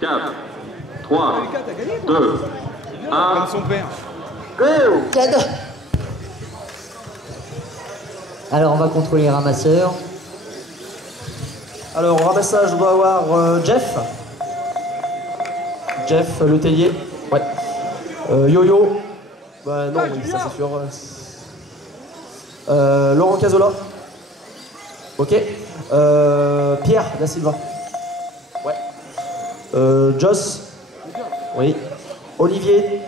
4, 3, 2, 1. Comme son père. Go! Alors on va contrôler les ramasseurs. Alors, au ramassage, on doit avoir Jeff. Jeff Le Tellier. Ouais. Yo-Yo. Bah non, oui, ça c'est sûr. Laurent Cazola. Ok. Pierre Da Silva. Ouais. Joss. Oui. Olivier.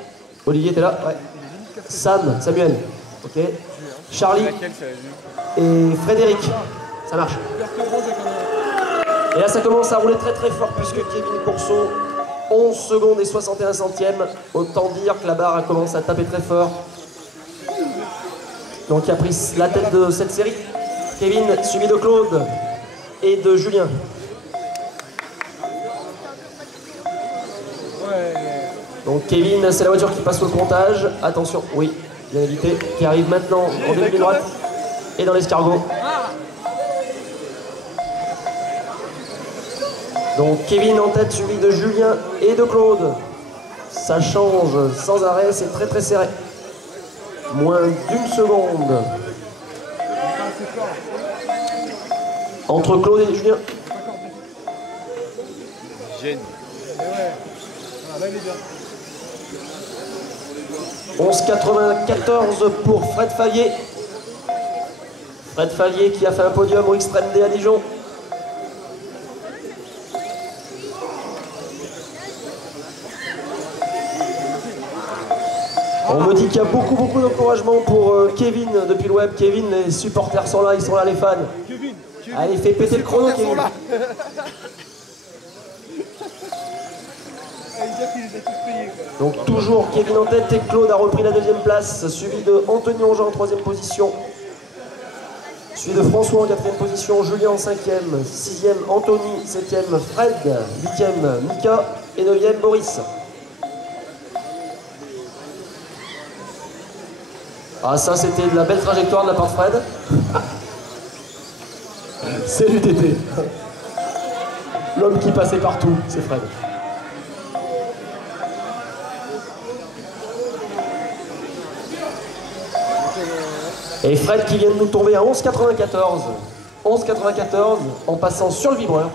Olivier, t'es là? Ouais. Sam, Samuel. Ok. Charlie. Et Frédéric. Ça marche. Et là, ça commence à rouler très très fort puisque Kevin Courceau, 11 secondes et 61 centièmes. Autant dire que la barre commence à taper très fort. Donc il a pris la tête de cette série. Kevin, suivi de Claude et de Julien. Donc Kevin, c'est la voiture qui passe au comptage. Attention, oui, bien évité, qui arrive maintenant en début de droite et dans l'escargot. Donc Kevin en tête, suivi de Julien et de Claude. Ça change sans arrêt, c'est très très serré. Moins d'une seconde. Entre Claude et Julien. Gêne. 11,94 pour Fred Favier. Fred Favier qui a fait un podium au Extrême D à Dijon. On me dit qu'il y a beaucoup d'encouragement pour Kevin depuis le web. Kevin, les supporters sont là, ils sont là les fans. Allez, fais péter le chrono Kevin. Donc toujours Kevin en tête et Claude a repris la deuxième place, suivi de Anthony Ongeant en troisième position. Suivi de François en quatrième position, Julien en cinquième, sixième Anthony, septième Fred, huitième Mika et neuvième Boris. Ah ça c'était de la belle trajectoire de la part de Fred. C'est l'UTT. L'homme qui passait partout, c'est Fred. Et Fred qui vient de nous tomber à 11,94. 11,94 en passant sur le vibreur.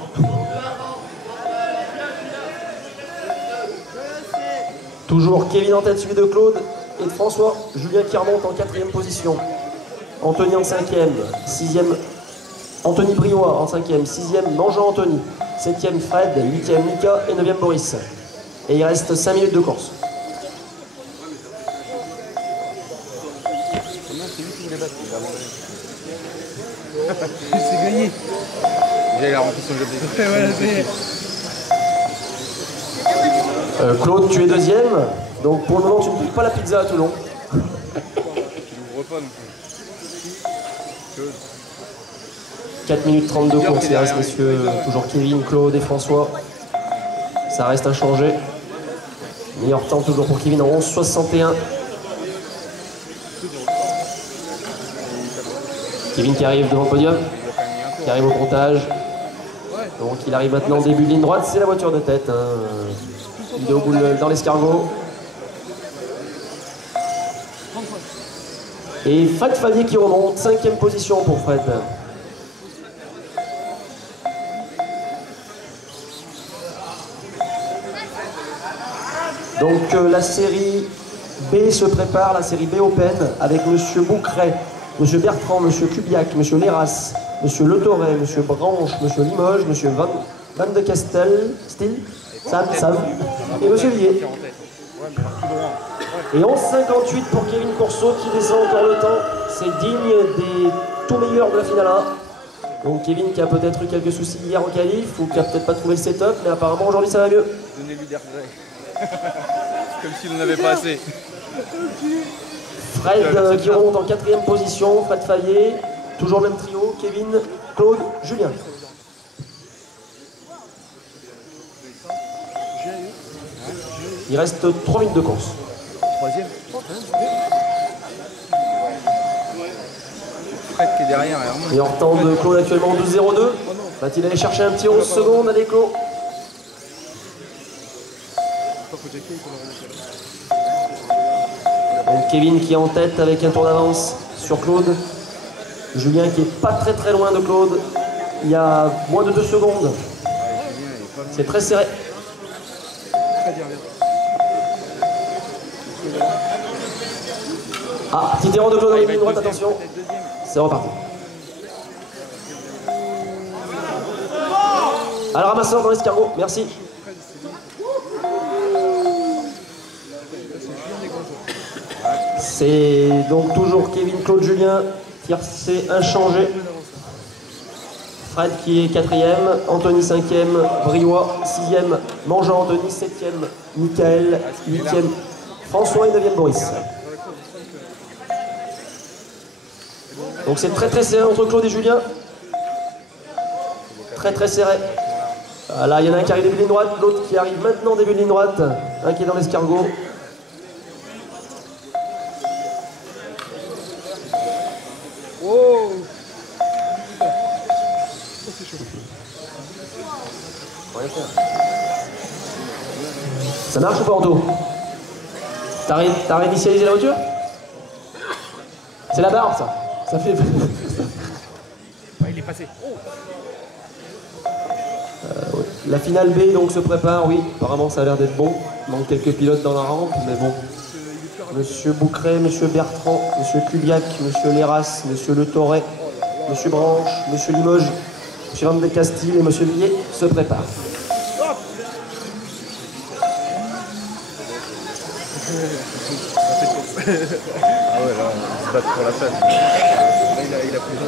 Toujours Kevin en tête suivi de Claude et de François. Julien qui remonte en quatrième position. Anthony en cinquième. Sixième Anthony Briois en cinquième. Sixième Mangeant Anthony. Septième Fred. Huitième Mika et neuvième Boris. Et il reste 5 minutes de course. C'est gagné. Déjà, il a rempli son job d'équipe. Claude, tu es deuxième. Donc pour le moment, tu ne piques pas la pizza à Toulon. Tu l'ouvres pas non plus. 4 minutes 32 courses, il reste messieurs, toujours Kevin, Claude et François. Ça reste inchangé. Meilleur temps toujours pour Kevin en 11,61. Kevin qui arrive devant le podium, qui arrive au comptage. Donc il arrive maintenant au début de ligne droite, c'est la voiture de tête. Hein. Il est au bout dans l'escargot. Et Fred Favier qui remonte, 5e position pour Fred. Donc la série B se prépare, la série B Open, avec Monsieur Boucret, Monsieur Bertrand, Monsieur Kubiak, Monsieur Léras, Monsieur Le Torret, Monsieur Branche, Monsieur Limoges, Monsieur Van de Castel, Stil, Sam, et Monsieur Villiers. Et 11,58 pour Kevin Courceau qui descend encore le temps. C'est digne des tout meilleurs de la finale A. Donc Kevin qui a peut-être eu quelques soucis hier en qualif ou qui a peut-être pas trouvé le setup, mais apparemment aujourd'hui ça va mieux. Donnez-lui des regrets. Comme s'il n'en avait pas assez. Fred qui remonte en 4e position, Fred Favier, toujours le même trio, Kevin, Claude, Julien. Il reste 3 minutes de course. Troisième. Fred qui est derrière. Et en temps de Claude actuellement 12,02. Va-t-il aller chercher un petit 11 secondes? Allez Claude. Donc Kevin qui est en tête avec un tour d'avance sur Claude. Julien qui est pas très loin de Claude. Il y a moins de 2 secondes. C'est très serré. Ah, petit erreur de Claude dans les lignes droite, attention. C'est reparti. Alors ramasseur dans l'escargot, merci. C'est donc toujours Kevin, Claude, Julien, tiercé inchangé. Fred qui est 4e, Anthony 5e, Briouat 6e, Mangeant Anthony 7e, Michael 8e, François et 9e Boris. Donc c'est très serré entre Claude et Julien. Très serré. Là il y en a un qui arrive début de ligne droite, l'autre qui arrive maintenant début de ligne droite, un qui est dans l'escargot. Oh, Ça marche ou pas, Anto? T'as réinitialisé la voiture? C'est la barre, ça. Ça fait... ouais, il est passé. Ouais. La finale B donc se prépare, oui. Apparemment ça a l'air d'être bon. Il manque quelques pilotes dans la rampe, mais bon. Monsieur Boucret, Monsieur Bertrand, Monsieur Culiac, Monsieur Léras, Monsieur Le Torret, Monsieur Branche, Monsieur Limoges, Monsieur Van de Castille et Monsieur Villiers se préparent. Ah ouais, là, on se bat pour la place. Là, il a pris un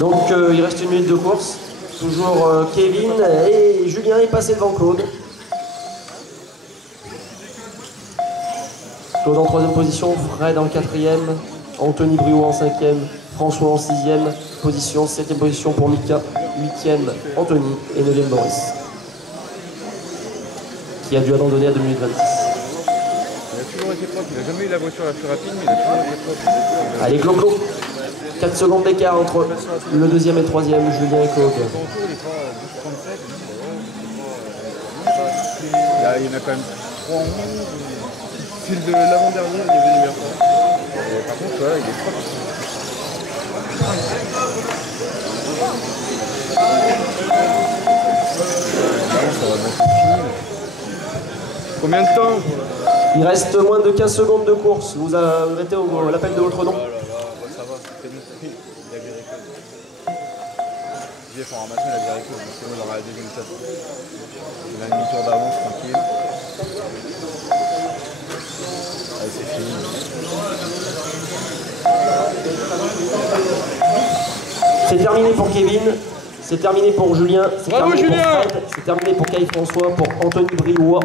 Donc il reste 1 minute de course. Toujours Kevin et Julien est passé devant Claude. Claude en 3e position, Fred en 4e, Anthony Briouat en 5e, François en 6e position, 7e position pour Mika, 8e Anthony et 9e Boris. Qui a dû abandonner à 2 minutes 26. Il a toujours été propre, il n'a jamais eu la voiture la plus rapide, mais il a toujours été propre. Allez, Clo-Clo. 4 secondes d'écart entre le 2e et le 3e, Julien et Claude. Là, il y en a quand même 3 en haut. C'est de l'avant-dernier, il y avait numéro 3. Par contre, voilà, il est propre. Ça va bientôt finir. Combien de temps? Il reste moins de 15 secondes de course. Vous arrêtez l'appel de votre nom. Ça va, c'est bon. Il a viré que. J'ai fait en ramasser, il a viré que. Sinon, il aura la deuxième place. Il a une demi-tour d'avance, tranquille. Allez, c'est fini. C'est terminé pour Kevin. C'est terminé pour Julien. Bravo, Julien! C'est terminé pour Kai François, pour Anthony Briouat.